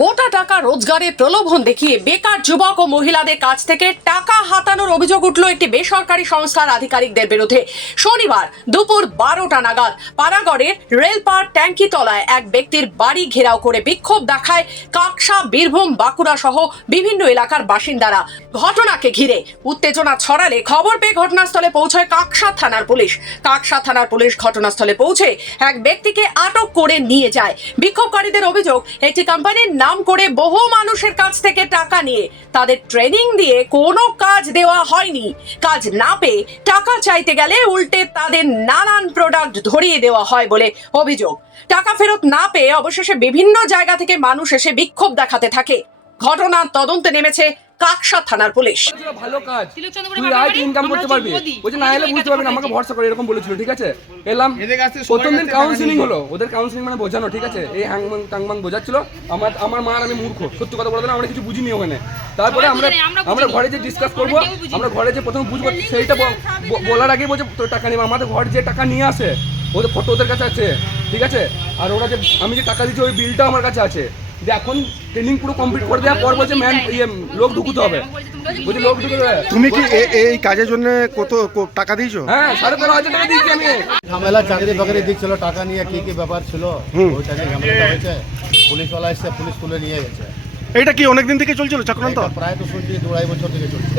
মোটা টাকা রোজগারের প্রলোভন দেখিয়ে বেকার যুবক ও মহিলাদের কাছ থেকে টাকা হাতানোর অভিযোগ উঠল একটি বেসরকারি সংস্থার আধিকারিকদের বিরুদ্ধে। শনিবার দুপুর 12টা নাগাদ পানাগড়ের রেলপার ট্যাঙ্কি তলায় এক ব্যক্তির বাড়ি ঘেরাও করে বিক্ষোভ দেখায় কাকসা, বীরভূম, বাঁকুড়া সহ বিভিন্ন এলাকার বাসিন্দারা। ঘটনাকে ঘিরে উত্তেজনা ছড়ালে খবর পেয়ে ঘটনাস্থলে পৌঁছায় কাকসা থানার পুলিশ। কাকসা থানার পুলিশ ঘটনাস্থলে পৌঁছে এক ব্যক্তিকে আটক করে নিয়ে যায়। বিক্ষোভকারীদের অভিযোগ, একটি কোম্পানির নাম করে বহু মানুষের কাছ থেকে টাকা নিয়ে তাদের ট্রেনিং দিয়ে কোনো কাজ দেওয়া হয়নি। কাজ না পেয়ে টাকা চাইতে গেলে উল্টে তাদের নানান প্রোডাক্ট ধরিয়ে দেওয়া হয় বলে অভিযোগ। টাকা ফেরত না পেয়ে অবশেষে বিভিন্ন জায়গা থেকে মানুষ এসে বিক্ষোভ দেখাতে থাকে। ঘটনার তদন্তে নেমেছে কাকসা থানার পুলিশ। ভালো কাজ, তুই রাইট ইনকাম করতে পারবি, বলছে না এলে বুঝতে পারবি না, আমাকে ভরসা করে এরকম বলেছিল। ঠিক আছে, এলাম, প্রথম দিন কাউন্সিলিং হলো, ওদের কাউন্সিলিং মানে বোঝানো। ঠিক আছে, এই হ্যাংমাং টাংমাং বোঝাচ্ছিল। আমার মা আর আমি মূর্খ, সত্যি কথা বলতে না, আমরা কিছু বুঝিনি ওখানে। তারপরে আমরা ঘরে যে ডিসকাস করবো, আমরা ঘরে যে প্রথম বুঝবো সেইটা বলার আগে বলছে তোর টাকা নেবে। আমাদের ঘর যে টাকা নিয়ে আসে ওদের ফটো ওদের কাছে আছে। ঠিক আছে, আর ওরা যে আমি যে টাকা দিচ্ছি ওই বিলটাও আমার কাছে আছে। যে এখন ট্রেনিং পুরো কমপ্লিট করে দেওয়ার পর বলছে লোক ঢুকতে হবে। বলছি লোক ঢুকে দেবে। তুমি কি এই কাজের জন্য কত টাকা দিয়েছো? হ্যাঁ, 13,500 টাকা দিয়েছি আমি। ঝামেলা চাকরি বাকরি দিচ্ছিল, টাকা নিয়ে কি ব্যাপার ছিল, ওইটা নিয়ে ঝামেলাটা হয়েছে। পুলিশওয়ালা এসে পুলিশ তুলে নিয়ে গেছে। এটা কি অনেকদিন থেকে চলছিল চক্রান্ত? প্রায় তো শুনছি 2-2.5 বছর থেকে চলছে।